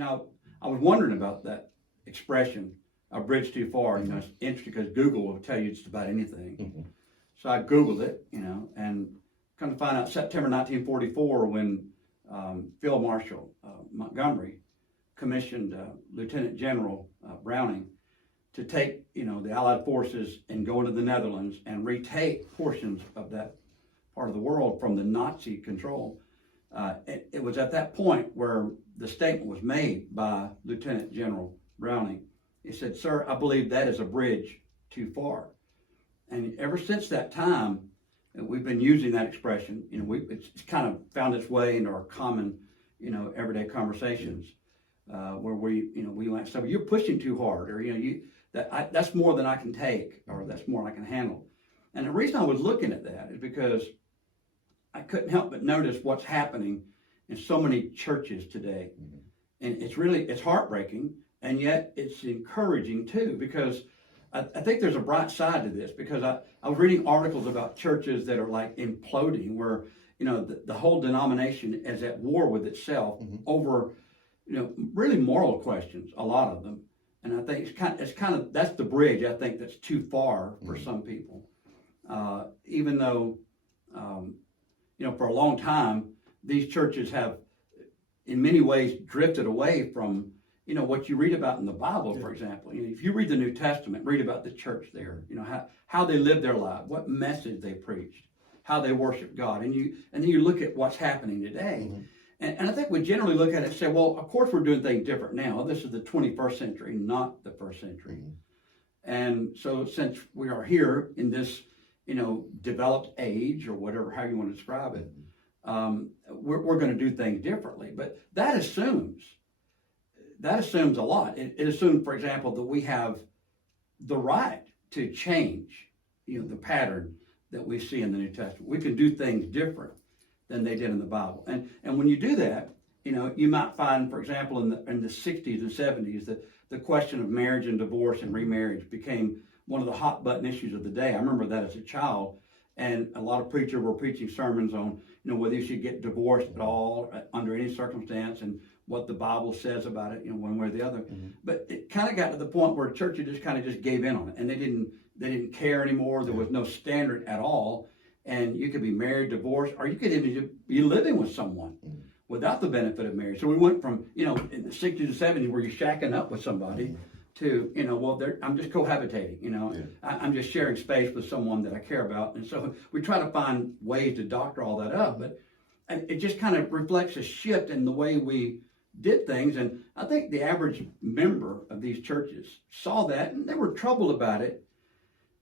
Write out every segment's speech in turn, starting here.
I was wondering about that expression, a bridge too far. It's interesting because Google will tell you just about anything. So I Googled it, and come to find out September 1944 when Field Marshal Montgomery commissioned Lieutenant General Browning to take, the Allied forces and go into the Netherlands and retake portions of that part of the world from the Nazi control. It was at that point where the statement was made by Lieutenant General Browning. He said, "Sir, I believe that is a bridge too far." And ever since that time, we've been using that expression. It's kind of found its way into our common, everyday conversations, where we might say, "Well, you're pushing too hard," or that's more than I can take, or that's more than I can handle. And the reason I was looking at that is because I couldn't help but notice what's happening in so many churches today. And it's heartbreaking, and yet it's encouraging too, because I think there's a bright side to this, because I was reading articles about churches that are like imploding, where, the whole denomination is at war with itself over, really moral questions, a lot of them. And I think it's kind of, that's the bridge, I think, that's too far for some people. Even though, for a long time, these churches have, in many ways, drifted away from, what you read about in the Bible, for example. If you read the New Testament, read about the church there, how they lived their life, what message they preached, how they worshiped God. And then you look at what's happening today. And I think we generally look at it and say, well, of course we're doing things different now. This is the 21st century, not the first century. And so since we are here in this, developed age, or whatever, how you want to describe it, we're going to do things differently. But that assumes a lot. It assumes, for example, that we have the right to change, the pattern that we see in the New Testament. We can do things different than they did in the Bible. And when you do that, you might find, for example, in the 60s and 70s, that the question of marriage and divorce and remarriage became one of the hot button issues of the day. I remember that as a child, and a lot of preachers were preaching sermons on, whether you should get divorced at all under any circumstance, and what the Bible says about it, one way or the other. But it kind of got to the point where churches just gave in on it, and they didn't care anymore. There was no standard at all, and you could be married, divorced, or you could even be living with someone without the benefit of marriage. So we went from, in the 60s and 70s, where you're shacking up with somebody, to, I'm just cohabitating, I'm just sharing space with someone that I care about. And so we try to find ways to doctor all that up, but it just kind of reflects a shift in the way we did things. And I think the average member of these churches saw that, and they were troubled about it,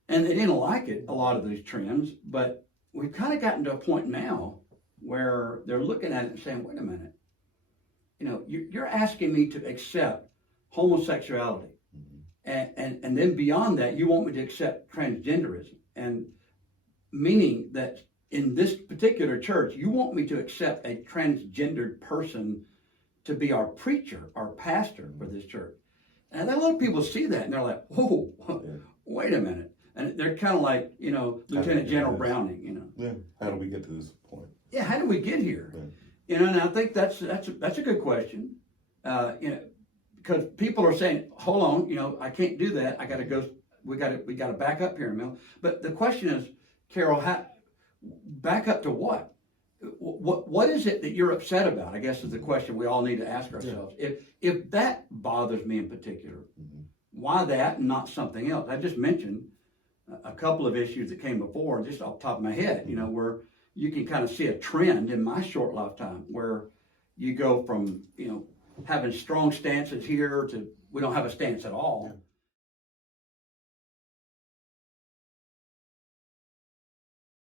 and they didn't like it, a lot of these trends. But we've kind of gotten to a point now where they're looking at it and saying, wait a minute, you're asking me to accept homosexuality. And then beyond that, you want me to accept transgenderism, and meaning that in this particular church, you want me to accept a transgendered person to be our preacher, our pastor for this church. And a lot of people see that, and they're like, whoa, wait a minute. And they're kind of like, Lieutenant General Browning, Yeah. How do we get to this point? Yeah. How did we get here? Yeah. And I think that's a good question. Because people are saying, hold on, I can't do that. I got to go. We got to back up here in a minute. But the question is, Carol, back up to what? What is it that you're upset about? I guess is the question we all need to ask ourselves. If that bothers me in particular, why that and not something else? I just mentioned a couple of issues that came before, just off the top of my head, where you can kind of see a trend in my short lifetime where you go from, having strong stances here to we don't have a stance at all.